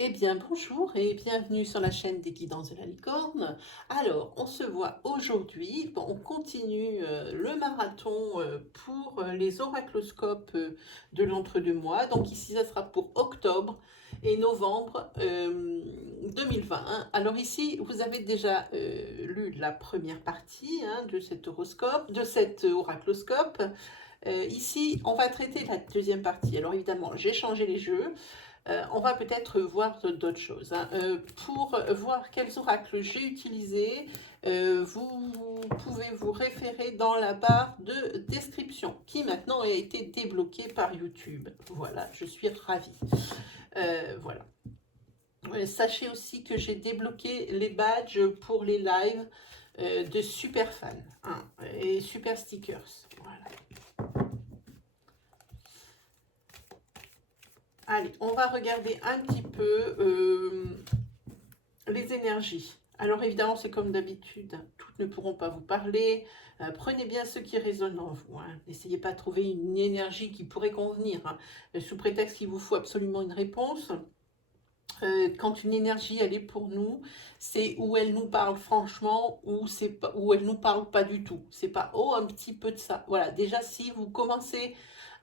Eh bien, bonjour et bienvenue sur la chaîne des Guidances de la Licorne. Alors, on se voit aujourd'hui. Bon, on continue le marathon pour les oracloscopes de l'entre-deux-mois. Donc ici, ça sera pour octobre et novembre 2020. Alors ici, vous avez déjà lu la première partie de cet horoscope, de cet oracloscope. Ici, on va traiter la deuxième partie. Alors évidemment, j'ai changé les jeux. On va peut-être voir d'autres choses. Pour voir quels oracles j'ai utilisés, vous pouvez vous référer dans la barre de description qui maintenant a été débloquée par YouTube. Voilà, je suis ravie. Voilà. Sachez aussi que j'ai débloqué les badges pour les lives de super fans et super stickers. Voilà. Allez, on va regarder un petit peu les énergies. Alors évidemment, c'est comme d'habitude, toutes ne pourront pas vous parler. Prenez bien ce qui résonne en vous. N'essayez pas de trouver une énergie qui pourrait convenir, sous prétexte qu'il vous faut absolument une réponse. Quand une énergie, elle est pour nous, c'est où elle nous parle franchement, ou où elle nous parle pas du tout. C'est pas, oh, un petit peu de ça. Voilà, déjà, si vous commencez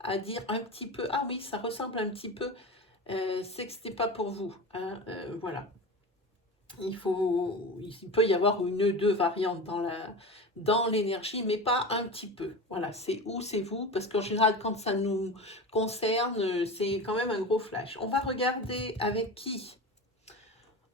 à dire un petit peu, ah oui, ça ressemble un petit peu, c'est que c'était pas pour vous. Voilà. Il peut y avoir une ou deux variantes dans l'énergie, mais pas un petit peu. Voilà, c'est où, c'est vous, parce qu'en général, quand ça nous concerne, c'est quand même un gros flash. On va regarder avec qui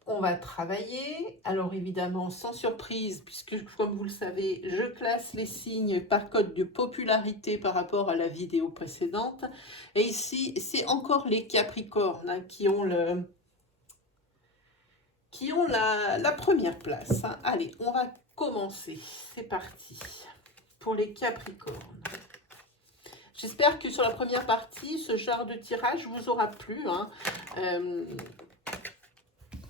on va travailler. Alors évidemment, sans surprise, puisque comme vous le savez, je classe les signes par code de popularité par rapport à la vidéo précédente. Et ici, c'est encore les Capricornes qui ont la première place. Allez, on va commencer. C'est parti pour les Capricornes. J'espère que sur la première partie, ce genre de tirage vous aura plu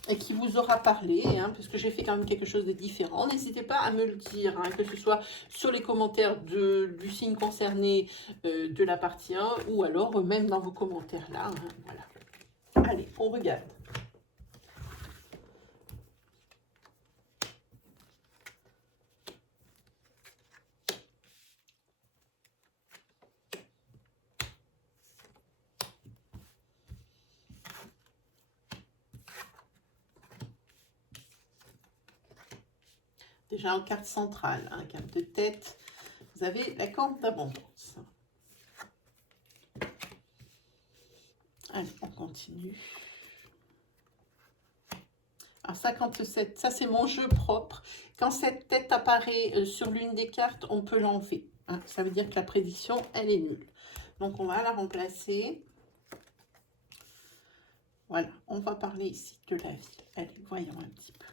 et qui vous aura parlé, puisque j'ai fait quand même quelque chose de différent. N'hésitez pas à me le dire, que ce soit sur les commentaires du signe concerné de la partie 1 ou alors même dans vos commentaires là. Voilà. Allez, on regarde. Déjà en carte centrale, carte de tête, vous avez la corde d'abondance. Allez, on continue. Alors 57, ça c'est mon jeu propre. Quand cette tête apparaît sur l'une des cartes, on peut l'enlever. Ça veut dire que la prédiction, elle est nulle. Donc on va la remplacer. Voilà, on va parler ici de la ville. Allez, voyons un petit peu.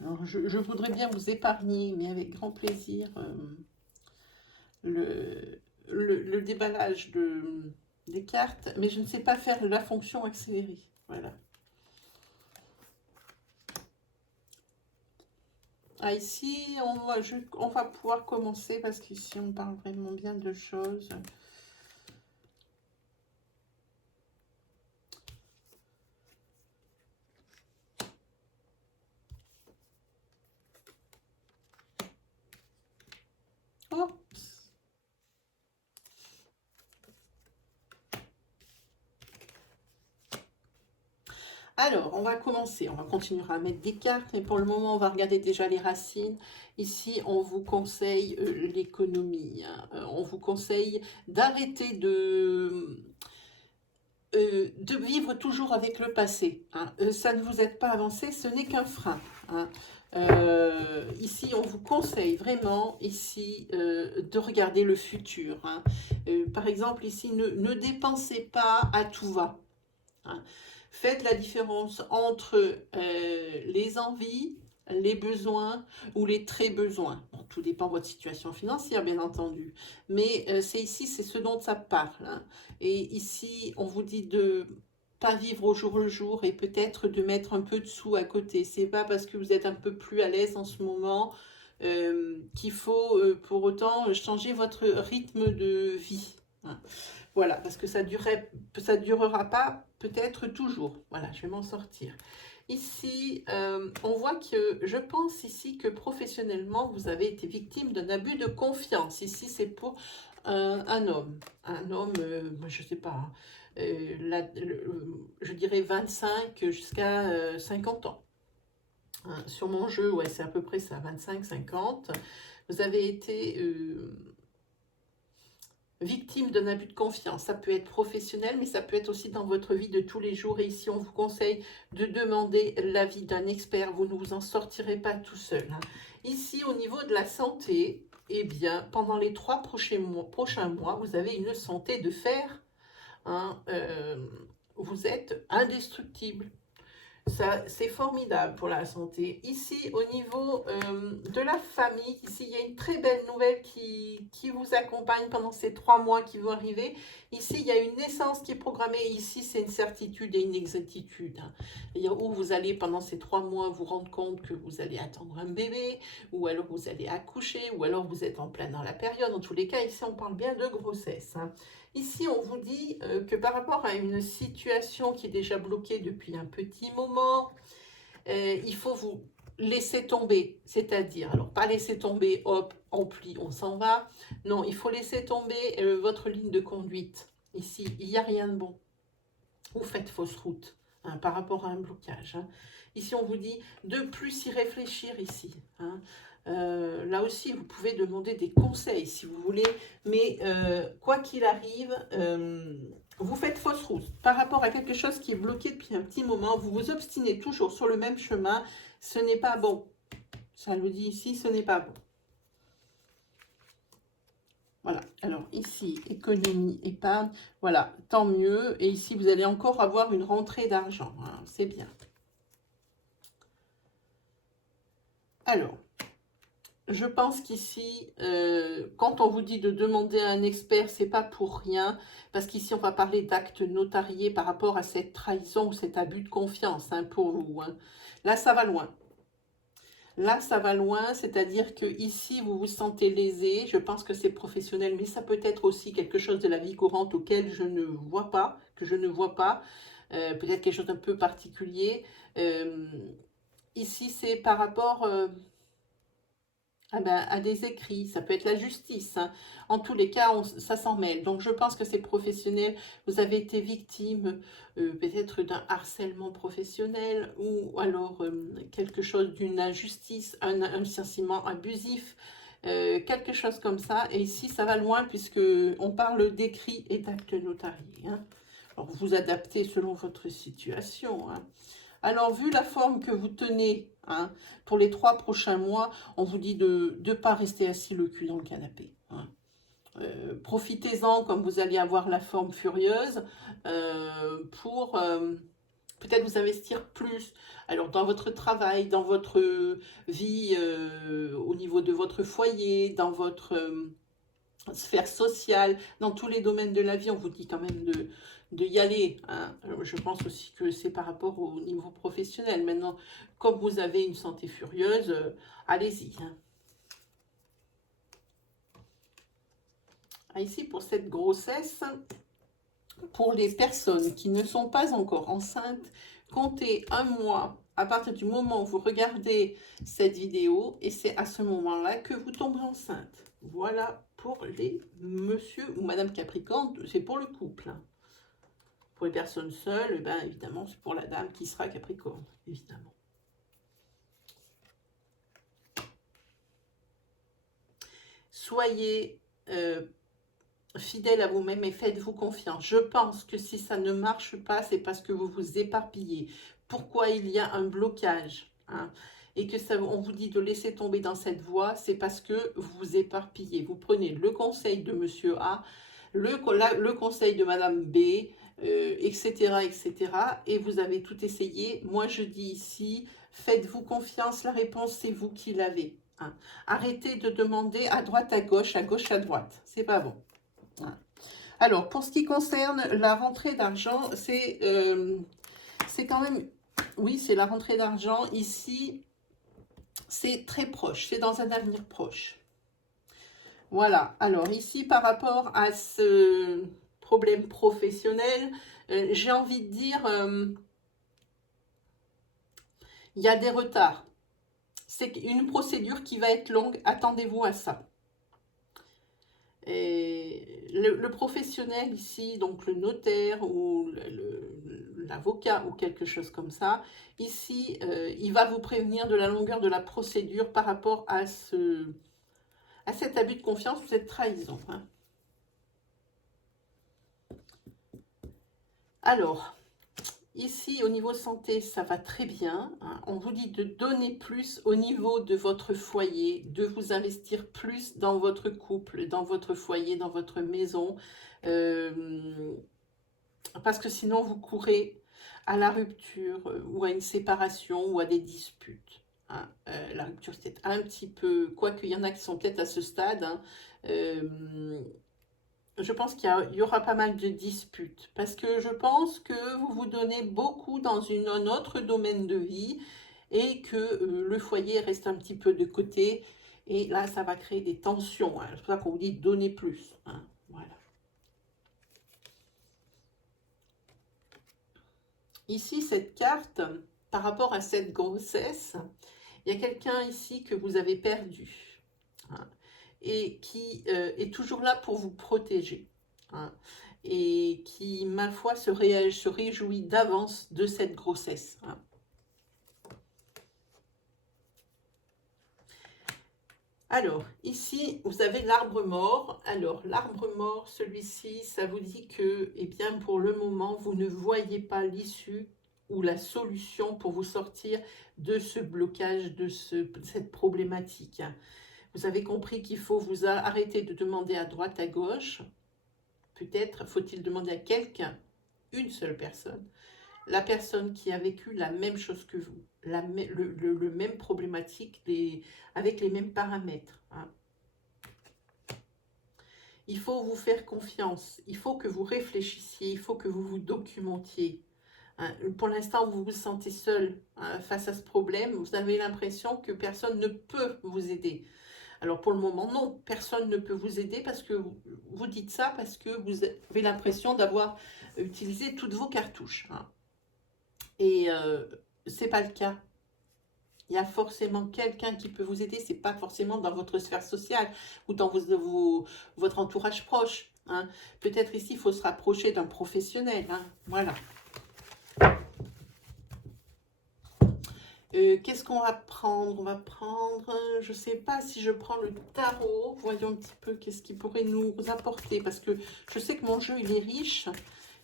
Alors, je voudrais bien vous épargner, mais avec grand plaisir, le déballage des cartes, mais je ne sais pas faire la fonction accélérée. Voilà. Ici, on va pouvoir commencer parce qu'ici, on parle vraiment bien de choses. Oh. Alors, on va commencer. On va continuer à mettre des cartes, mais pour le moment, on va regarder déjà les racines. Ici, on vous conseille l'économie. On vous conseille d'arrêter de vivre toujours avec le passé. Ça ne vous aide pas à avancer, ce n'est qu'un frein. Ici, on vous conseille vraiment ici de regarder le futur. Par exemple, ici, ne dépensez pas à tout va. Faites la différence entre les envies les besoins ou les très besoins. Bon, tout dépend de votre situation financière, bien entendu. Mais c'est ici, c'est ce dont ça parle, hein. Et ici, on vous dit de pas vivre au jour le jour et peut-être de mettre un peu de sous à côté. C'est pas parce que vous êtes un peu plus à l'aise en ce moment qu'il faut pour autant changer votre rythme de vie, hein. Voilà, parce que ça durera pas peut-être toujours. Voilà, je vais m'en sortir. Ici, on voit que, je pense ici que professionnellement, vous avez été victime d'un abus de confiance. Ici, c'est pour un homme. Un homme, je ne sais pas, hein, je dirais 25 jusqu'à 50 ans. Hein, sur mon jeu, ouais, c'est à peu près ça, 25-50. Vous avez été victime d'un abus de confiance. Ça peut être professionnel, mais ça peut être aussi dans votre vie de tous les jours. Et ici, on vous conseille de demander l'avis d'un expert. Vous ne vous en sortirez pas tout seul, hein. Ici, au niveau de la santé, eh bien, pendant les 3 prochains mois, vous avez une santé de fer, hein. Vous êtes indestructible. Ça, c'est formidable pour la santé. Ici, au niveau de la famille, ici, il y a une très belle nouvelle qui vous accompagne pendant ces 3 mois qui vont arriver. Ici, il y a une naissance qui est programmée. Ici, c'est une certitude et une exactitude, hein. C'est-à-dire où vous allez, pendant ces 3 mois, vous rendre compte que vous allez attendre un bébé, ou alors vous allez accoucher, ou alors vous êtes en plein dans la période. En tous les cas, ici, on parle bien de grossesse, hein. Ici, on vous dit que par rapport à une situation qui est déjà bloquée depuis un petit moment, il faut vous laisser tomber. C'est-à-dire, alors pas laisser tomber, hop, on plie, on s'en va. Non, il faut laisser tomber votre ligne de conduite. Ici, il n'y a rien de bon. Vous faites fausse route, hein, par rapport à un blocage, hein. Ici, on vous dit de plus y réfléchir ici, hein. Là aussi, vous pouvez demander des conseils si vous voulez, mais quoi qu'il arrive, vous faites fausse route par rapport à quelque chose qui est bloqué depuis un petit moment. Vous vous obstinez toujours sur le même chemin. Ce n'est pas bon. Ça le dit ici, ce n'est pas bon. Voilà, alors ici, économie, épargne, voilà, tant mieux. Et ici, vous allez encore avoir une rentrée d'argent, hein, c'est bien. Alors, je pense qu'ici, quand on vous dit de demander à un expert, c'est pas pour rien, parce qu'ici, on va parler d'actes notariés par rapport à cette trahison ou cet abus de confiance, hein, pour vous, hein. Là, ça va loin. Là, ça va loin, c'est-à-dire que ici, vous vous sentez lésé. Je pense que c'est professionnel, mais ça peut être aussi quelque chose de la vie courante auquel je ne vois pas, que je ne vois pas. Peut-être quelque chose d'un peu particulier. Euh, Ici, c'est par rapport à des écrits, ça peut être la justice, hein. En tous les cas, ça s'en mêle. Donc, je pense que c'est professionnel. Vous avez été victime peut-être d'un harcèlement professionnel ou alors quelque chose d'une injustice, un licenciement abusif, quelque chose comme ça. Et ici, ça va loin puisque on parle d'écrits et d'actes notariés, hein. Alors, vous adaptez selon votre situation, hein. Alors, vu la forme que vous tenez, hein, pour les 3 prochains mois, on vous dit de ne pas rester assis le cul dans le canapé, hein. Profitez-en comme vous allez avoir la forme furieuse pour peut-être vous investir plus. Alors, dans votre travail, dans votre vie, au niveau de votre foyer, dans votre sphère sociale, dans tous les domaines de la vie, on vous dit quand même de y aller, hein. Je pense aussi que c'est par rapport au niveau professionnel. Maintenant, comme vous avez une santé furieuse, allez-y, hein. Ici, pour cette grossesse, pour les personnes qui ne sont pas encore enceintes, comptez un mois à partir du moment où vous regardez cette vidéo et c'est à ce moment-là que vous tomberez enceinte. Voilà pour les monsieur ou madame Capricorne, c'est pour le couple, hein. Pour les personnes seules, ben évidemment, c'est pour la dame qui sera Capricorne, évidemment. Soyez fidèle à vous-même et faites-vous confiance. Je pense que si ça ne marche pas, c'est parce que vous vous éparpillez. Pourquoi il y a un blocage, hein, et que ça, on vous dit de laisser tomber dans cette voie, c'est parce que vous vous éparpillez. Vous prenez le conseil de monsieur A, le conseil de madame B, etc., etc. Et vous avez tout essayé. Moi, je dis ici, faites-vous confiance, la réponse, c'est vous qui l'avez. Hein. Arrêtez de demander à droite, à gauche, à droite. C'est pas bon. Hein. Alors, pour ce qui concerne la rentrée d'argent, c'est quand même... Oui, c'est la rentrée d'argent. Ici, c'est très proche. C'est dans un avenir proche. Voilà. Alors, ici, par rapport à ce problème professionnel, j'ai envie de dire, il y a des retards. C'est une procédure qui va être longue. Attendez-vous à ça. Et le professionnel ici, donc le notaire ou l'avocat ou quelque chose comme ça, ici, il va vous prévenir de la longueur de la procédure par rapport à cet abus de confiance ou cette trahison. Hein. Alors, ici, au niveau santé, ça va très bien. Hein. On vous dit de donner plus au niveau de votre foyer, de vous investir plus dans votre couple, dans votre foyer, dans votre maison. Parce que sinon, vous courez à la rupture ou à une séparation ou à des disputes. Hein. La rupture, c'est un petit peu... Quoique, il y en a qui sont peut-être à ce stade. Hein. Je pense qu'il y aura pas mal de disputes. Parce que je pense que vous vous donnez beaucoup dans un autre domaine de vie et que le foyer reste un petit peu de côté. Et là, ça va créer des tensions. Hein. C'est pour ça qu'on vous dit donner plus. Hein. Voilà. Ici, cette carte, par rapport à cette grossesse, il y a quelqu'un ici que vous avez perdu. Hein, et qui est toujours là pour vous protéger. Hein, et qui, ma foi, se réjouit d'avance de cette grossesse. Hein. Alors, ici, vous avez l'arbre mort. Alors, l'arbre mort, celui-ci, ça vous dit que, eh bien, pour le moment, vous ne voyez pas l'issue ou la solution pour vous sortir de ce blocage, de cette problématique. Vous avez compris qu'il faut vous arrêter de demander à droite, à gauche. Peut-être faut-il demander à quelqu'un, une seule personne, la personne qui a vécu la même chose que vous, le même problématique, avec les mêmes paramètres. Hein. Il faut vous faire confiance, il faut que vous réfléchissiez, il faut que vous vous documentiez. Hein. Pour l'instant, vous vous sentez seul hein, face à ce problème, vous avez l'impression que personne ne peut vous aider. Alors pour le moment, non, personne ne peut vous aider parce que vous dites ça parce que vous avez l'impression d'avoir utilisé toutes vos cartouches. Hein. Et ce n'est pas le cas. Il y a forcément quelqu'un qui peut vous aider. Ce n'est pas forcément dans votre sphère sociale ou dans votre entourage proche. Hein. Peut-être ici, il faut se rapprocher d'un professionnel. Hein. Voilà. Qu'est-ce qu'on va prendre? On va prendre, je ne sais pas si je prends le tarot. Voyons un petit peu qu'est-ce qu'il pourrait nous apporter. Parce que je sais que mon jeu, il est riche.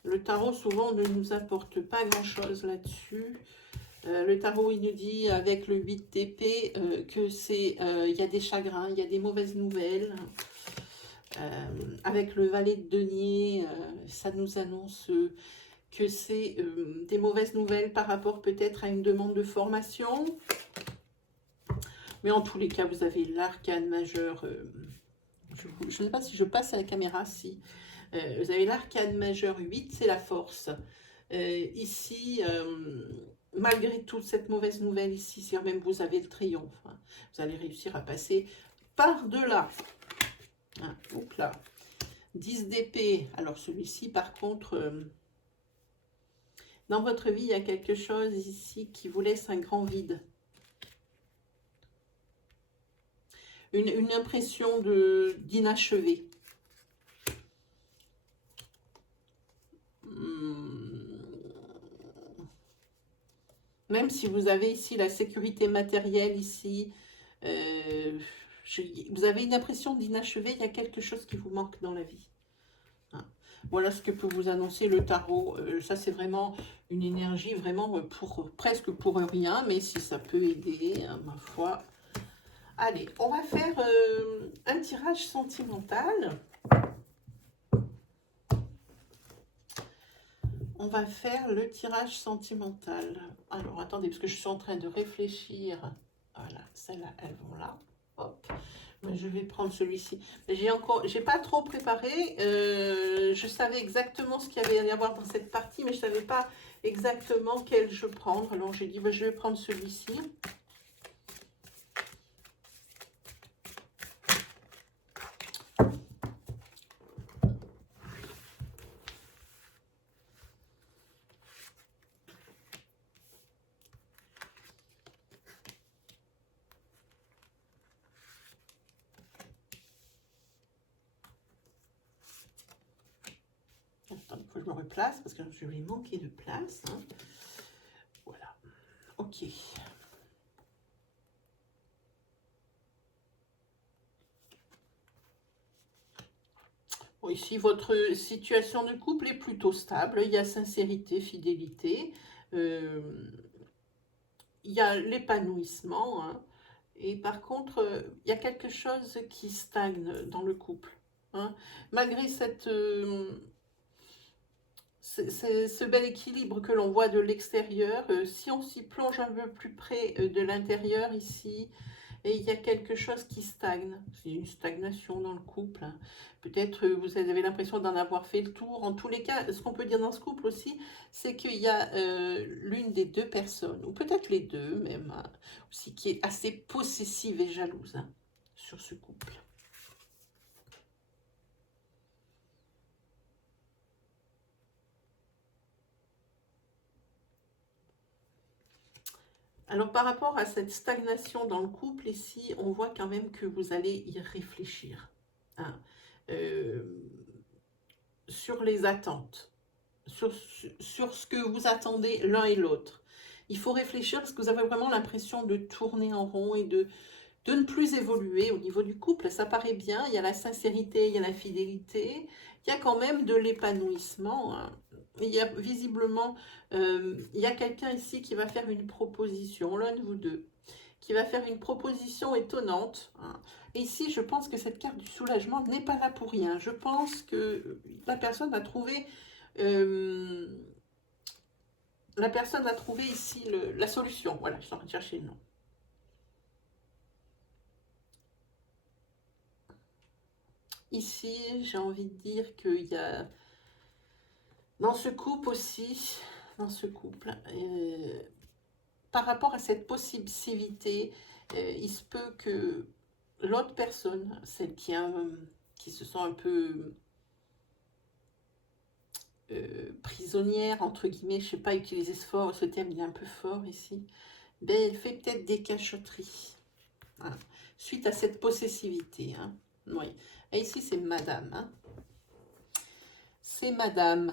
Le tarot, souvent, ne nous apporte pas grand-chose là-dessus. Le tarot, il nous dit, avec le 8 d'épée, que c'est, il y a des chagrins, il y a des mauvaises nouvelles. Avec le valet de denier, ça nous annonce... que c'est des mauvaises nouvelles par rapport peut-être à une demande de formation. Mais en tous les cas, vous avez l'arcane majeur. Je ne sais pas si je passe à la caméra, si. Vous avez l'arcane majeur 8, c'est la force. Ici, malgré toute cette mauvaise nouvelle ici, si même vous avez le triomphe, hein, vous allez réussir à passer par-delà. Hein, hop là. 10 d'épée. Alors celui-ci, par contre... dans votre vie, il y a quelque chose ici qui vous laisse un grand vide. Une impression d'inachevé. Même si vous avez ici la sécurité matérielle, ici, vous avez une impression d'inachevé, il y a quelque chose qui vous manque dans la vie. Hein. Voilà ce que peut vous annoncer le tarot. Ça, c'est vraiment une énergie vraiment presque pour rien, mais si ça peut aider, hein, ma foi. Allez, on va faire un tirage sentimental. on va faire le tirage sentimental. Alors, attendez, parce que je suis en train de réfléchir. Voilà, celles-là, elles vont là. Hop. Je vais prendre celui-ci. J'ai pas trop préparé. Je savais exactement ce qu'il y avait à y avoir dans cette partie, mais je savais pas exactement quel jeu prendre. Alors, j'ai dit, ben, je vais prendre celui-ci. Attends, il faut que je me replace parce que je vais manquer de place. Hein. Voilà. Ok. Bon, ici, votre situation de couple est plutôt stable. Il y a sincérité, fidélité. Il y a l'épanouissement. Hein. Et par contre, il y a quelque chose qui stagne dans le couple. Hein. Malgré ce bel équilibre que l'on voit de l'extérieur, si on s'y plonge un peu plus près de l'intérieur ici, et il y a quelque chose qui stagne. C'est une stagnation dans le couple. Hein. Peut-être vous avez l'impression d'en avoir fait le tour. En tous les cas, ce qu'on peut dire dans ce couple aussi, c'est qu'il y a l'une des deux personnes, ou peut-être les deux même, hein, aussi, qui est assez possessive et jalouse hein, sur ce couple. Alors, par rapport à cette stagnation dans le couple, ici, on voit quand même que vous allez y réfléchir. Hein, sur les attentes, sur ce que vous attendez l'un et l'autre. Il faut réfléchir parce que vous avez vraiment l'impression de tourner en rond et de ne plus évoluer au niveau du couple. Ça paraît bien, il y a la sincérité, il y a la fidélité, il y a quand même de l'épanouissement. Hein. Il y a visiblement, il y a quelqu'un ici qui va faire une proposition, l'un de vous deux, qui va faire une proposition étonnante. Hein. Et ici, je pense que cette carte du soulagement n'est pas là pour rien. Je pense que la personne a trouvé, ici la solution. Voilà, je suis en train de chercher le nom. Ici, j'ai envie de dire qu'il y a, dans ce couple aussi, par rapport à cette possibilité, il se peut que l'autre personne, celle qui se sent un peu prisonnière, entre guillemets, je ne sais pas utiliser ce terme, il est un peu fort ici, ben, elle fait peut-être des cachotteries, hein, suite à cette possessivité. Hein. Oui. Et ici, c'est madame. Hein. C'est madame.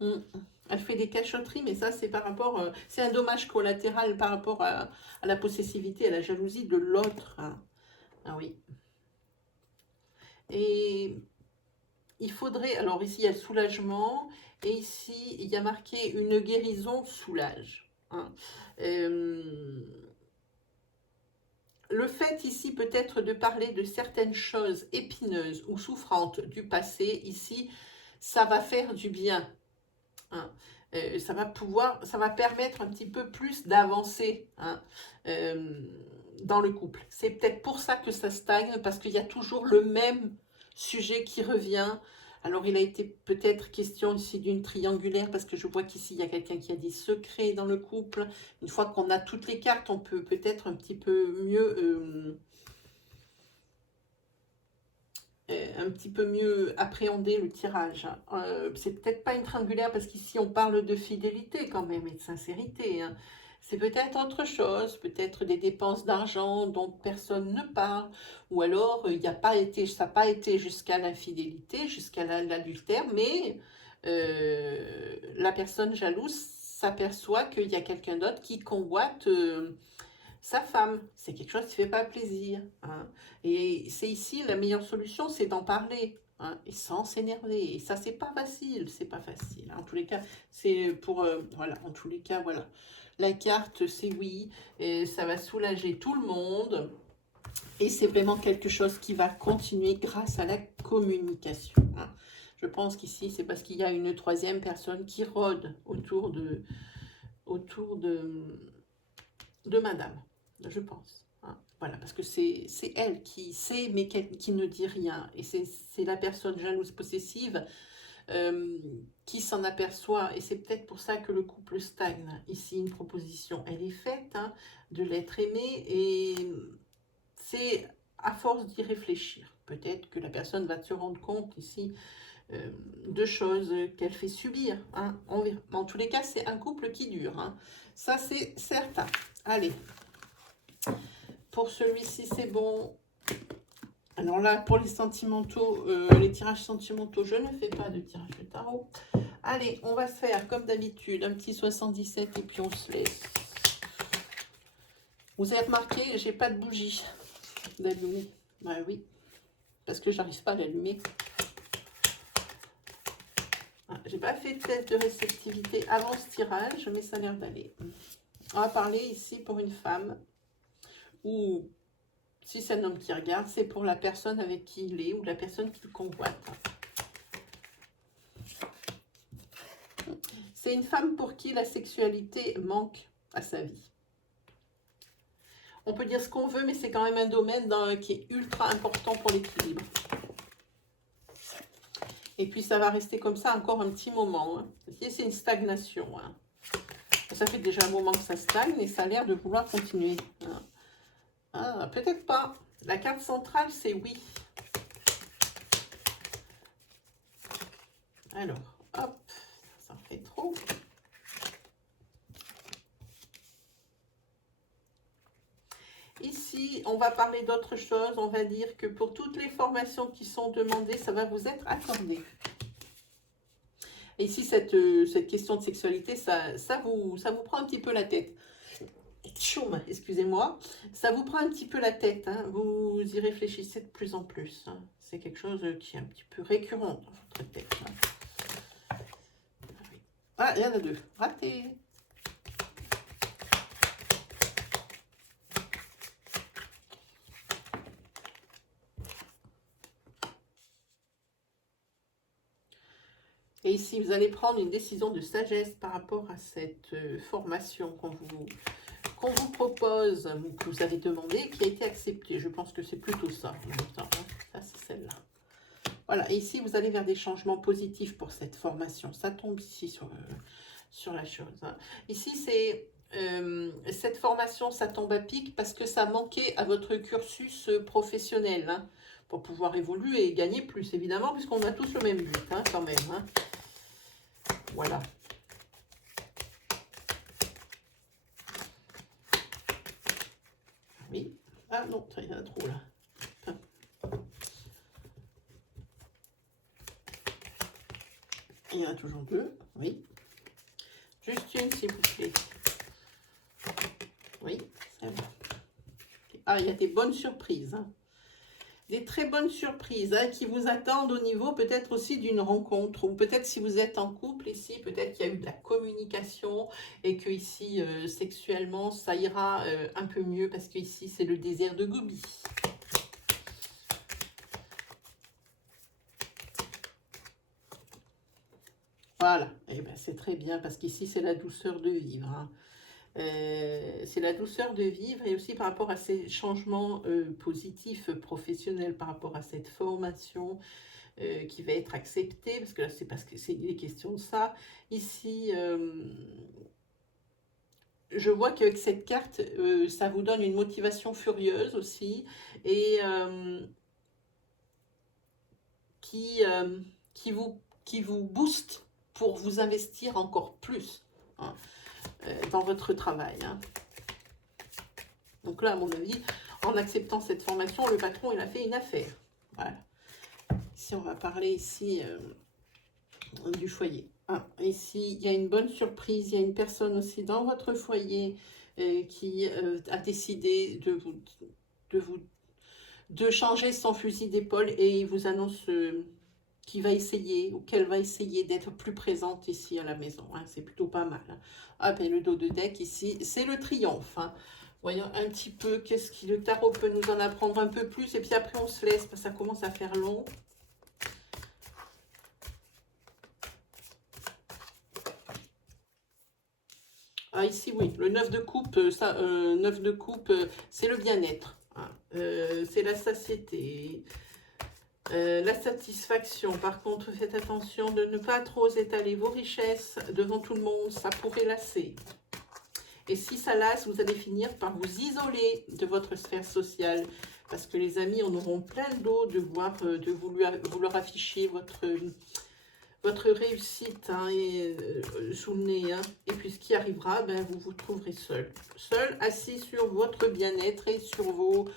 Elle fait des cachotteries, mais ça, c'est par rapport... c'est un dommage collatéral par rapport à la possessivité, à la jalousie de l'autre. Hein. Ah oui. Et il faudrait... Alors ici, il y a le soulagement. Et ici, il y a marqué une guérison soulage. Hein. Le fait ici peut-être de parler de certaines choses épineuses ou souffrantes du passé, ici, ça va faire du bien. Hein. Ça va permettre un petit peu plus d'avancer hein, dans le couple. C'est peut-être pour ça que ça stagne, parce qu'il y a toujours le même sujet qui revient. Alors, il a été peut-être question ici d'une triangulaire, parce que je vois qu'ici, il y a quelqu'un qui a dit secret dans le couple. Une fois qu'on a toutes les cartes, on peut peut-être un petit peu mieux... un petit peu mieux appréhender le tirage. C'est peut-être pas une triangulaire parce qu'ici on parle de fidélité quand même et de sincérité. Hein. C'est peut-être autre chose, peut-être des dépenses d'argent dont personne ne parle, ou alors il n'y a pas été, ça n'a pas été jusqu'à l'infidélité, jusqu'à l'adultère, mais la personne jalouse s'aperçoit qu'il y a quelqu'un d'autre qui convoite sa femme. C'est quelque chose qui ne fait pas plaisir. Hein. Et c'est ici, la meilleure solution, c'est d'en parler. Hein, et sans s'énerver. Et ça, c'est pas facile. C'est pas facile. En tous les cas, c'est pour... voilà, en tous les cas, voilà. La carte, c'est oui. Et ça va soulager tout le monde. Et c'est vraiment quelque chose qui va continuer grâce à la communication. Hein. Je pense qu'ici, c'est parce qu'il y a une troisième personne qui rôde autour de madame, je pense. Hein. Voilà, parce que c'est elle qui sait, mais qui ne dit rien. Et c'est la personne jalouse possessive qui s'en aperçoit. Et c'est peut-être pour ça que le couple stagne. Ici, une proposition, elle est faite, hein, de l'être aimé. Et c'est à force d'y réfléchir. Peut-être que la personne va se rendre compte ici de choses qu'elle fait subir. Hein. En tous les cas, c'est un couple qui dure. Hein. Ça, c'est certain. Allez. Pour celui-ci, c'est bon. Alors là, pour les sentimentaux, les tirages sentimentaux, je ne fais pas de tirage de tarot. Allez, on va se faire, comme d'habitude, un petit 77 et puis on se laisse. Vous avez remarqué, j'ai pas de bougie d'allumer. Bah oui, parce que j'arrive pas à l'allumer. Ah, j'ai pas fait de test de réceptivité avant ce tirage, mais ça a l'air d'aller. On va parler ici pour une femme ou si c'est un homme qui regarde, c'est pour la personne avec qui il est ou la personne qu'il convoite. C'est une femme pour qui la sexualité manque à sa vie. On peut dire ce qu'on veut, mais c'est quand même un domaine qui est ultra important pour l'équilibre. Et puis ça va rester comme ça encore un petit moment. Hein. C'est une stagnation. Hein. Ça fait déjà un moment que ça stagne et ça a l'air de vouloir continuer. Hein. Ah, peut-être pas. La carte centrale, c'est oui. Alors, hop, ça en fait trop. Ici, on va parler d'autre chose. On va dire que pour toutes les formations qui sont demandées, ça va vous être accordé. Et ici, cette question de sexualité, ça vous prend un petit peu la tête. Choum, excusez-moi. Ça vous prend un petit peu la tête. Hein. Vous y réfléchissez de plus en plus. Hein. C'est quelque chose qui est un petit peu récurrent dans votre tête. Hein. Ah, il y en a deux. Raté. Et ici, vous allez prendre une décision de sagesse par rapport à cette formation qu'on vous propose, que vous avez demandé, qui a été acceptée. Je pense que c'est plutôt ça. En même temps, hein. Ça, c'est celle-là. Voilà, et ici, vous allez vers des changements positifs pour cette formation. Ça tombe ici sur la chose. Hein. Ici, c'est cette formation, ça tombe à pic parce que ça manquait à votre cursus professionnel. Hein, pour pouvoir évoluer et gagner plus, évidemment, puisqu'on a tous le même but, hein, quand même. Hein. Voilà. Oui. Ah non, il y en a trop là. Il y en a toujours deux. Oui. Juste une, s'il vous plaît. Oui, c'est bon. Ah, il y a des bonnes surprises. Hein. Des très bonnes surprises hein, qui vous attendent au niveau peut-être aussi d'une rencontre. Ou peut-être si vous êtes en couple ici, peut-être qu'il y a eu de la communication et que ici, sexuellement, ça ira un peu mieux parce que ici, c'est le désert de Gobi. Voilà, et ben, c'est très bien parce qu'ici, c'est la douceur de vivre. Hein. C'est la douceur de vivre et aussi par rapport à ces changements positifs professionnels, par rapport à cette formation qui va être acceptée, parce que là c'est parce que c'est des questions de ça. Ici, je vois qu'avec cette carte, ça vous donne une motivation furieuse aussi et qui, qui vous booste pour vous investir encore plus. Hein. Dans votre travail. Hein. Donc là, à mon avis, en acceptant cette formation, le patron, il a fait une affaire. Voilà. Ici, on va parler ici du foyer. Ah, ici, il y a une bonne surprise. Il y a une personne aussi dans votre foyer qui a décidé de changer son fusil d'épaule et il vous annonce qu'il va essayer ou qu'elle va essayer d'être plus présente ici à la maison. Hein. C'est plutôt pas mal. Hein. Ah, ben, le dos de deck ici, c'est le triomphe. Hein. Voyons un petit peu qu'est-ce que le tarot peut nous en apprendre un peu plus. Et puis après, on se laisse parce que ça commence à faire long. Ah, ici, oui, le 9 de coupe, 9 de coupe, c'est le bien-être. Hein. C'est la satiété, la satisfaction. Par contre, faites attention de ne pas trop étaler vos richesses devant tout le monde, ça pourrait lasser. Et si ça lasse, vous allez finir par vous isoler de votre sphère sociale. Parce que les amis en auront plein le dos de voir, de vous leur afficher votre réussite hein, sous le nez. Hein. Et puis ce qui arrivera, ben, vous vous trouverez seul. Seul, assis sur votre bien-être et sur vos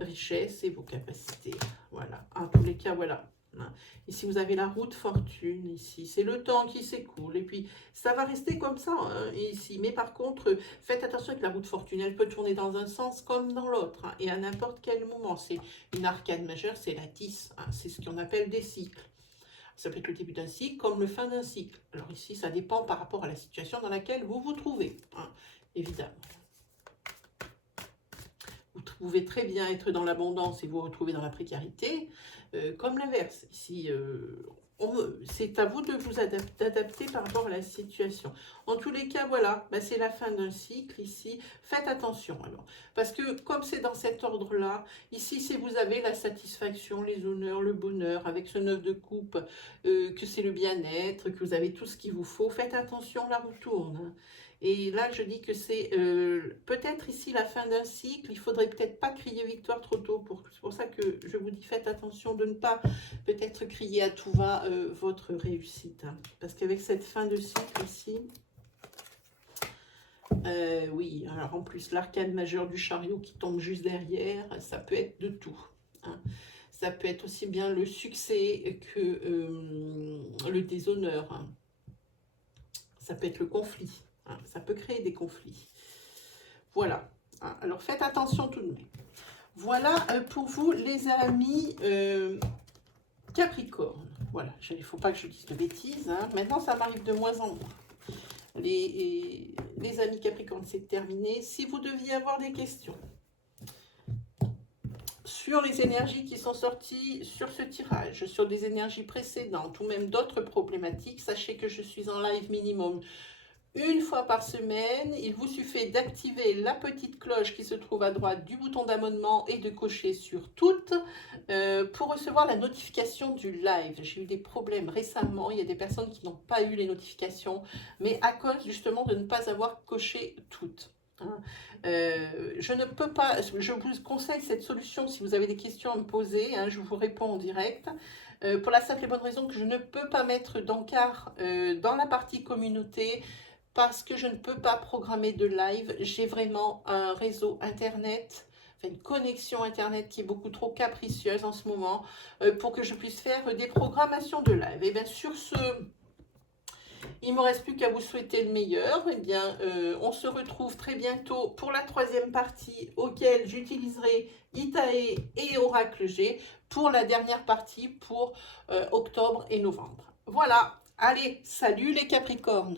richesses et vos capacités. Voilà. En tous les cas, voilà. Ici, vous avez la roue de fortune. Ici, c'est le temps qui s'écoule. Et puis, ça va rester comme ça hein, ici. Mais par contre, faites attention avec la roue de fortune. Elle peut tourner dans un sens comme dans l'autre. Hein, et à n'importe quel moment. C'est une arcane majeure, c'est la 10. Hein, c'est ce qu'on appelle des cycles. Ça peut être le début d'un cycle comme le fin d'un cycle. Alors ici, ça dépend par rapport à la situation dans laquelle vous vous trouvez. Hein, évidemment. Vous pouvez très bien être dans l'abondance et vous retrouver dans la précarité, comme l'inverse. Ici, c'est à vous de vous adapter par rapport à la situation. En tous les cas, voilà, bah, c'est la fin d'un cycle ici. Faites attention alors. Parce que comme c'est dans cet ordre-là, ici, si vous avez la satisfaction, les honneurs, le bonheur, avec ce 9 de coupe, que c'est le bien-être, que vous avez tout ce qu'il vous faut, faites attention, la roue tourne. Hein. Et là, je dis que c'est peut-être ici la fin d'un cycle. Il faudrait peut-être pas crier victoire trop tôt. C'est pour ça que je vous dis, faites attention de ne pas peut-être crier à tout va votre réussite. Hein. Parce qu'avec cette fin de cycle ici, oui, alors en plus, l'arcane majeur du chariot qui tombe juste derrière, ça peut être de tout. Hein. Ça peut être aussi bien le succès que le déshonneur. Hein. Ça peut être le conflit. Hein, ça peut créer des conflits. Voilà. Hein, alors faites attention tout de même. Voilà pour vous les amis Capricorne. Voilà. Il ne faut pas que je dise de bêtises. Hein. Maintenant, ça m'arrive de moins en moins. Les amis Capricorne, c'est terminé. Si vous deviez avoir des questions sur les énergies qui sont sorties sur ce tirage, sur des énergies précédentes ou même d'autres problématiques, sachez que je suis en live minimum une fois par semaine. Il vous suffit d'activer la petite cloche qui se trouve à droite du bouton d'abonnement et de cocher sur toutes pour recevoir la notification du live. J'ai eu des problèmes récemment, il y a des personnes qui n'ont pas eu les notifications, mais à cause justement de ne pas avoir coché toutes. Hein. Je ne peux pas, je vous conseille cette solution si vous avez des questions à me poser, hein, je vous réponds en direct. Pour la simple et bonne raison que je ne peux pas mettre d'encart dans la partie communauté, parce que je ne peux pas programmer de live. J'ai vraiment un réseau internet, une connexion internet qui est beaucoup trop capricieuse en ce moment pour que je puisse faire des programmations de live. Et bien sur ce, il ne me reste plus qu'à vous souhaiter le meilleur. Et bien, on se retrouve très bientôt pour la troisième partie auquel j'utiliserai Itae et Oracle G pour la dernière partie pour octobre et novembre. Voilà, allez, salut les Capricornes!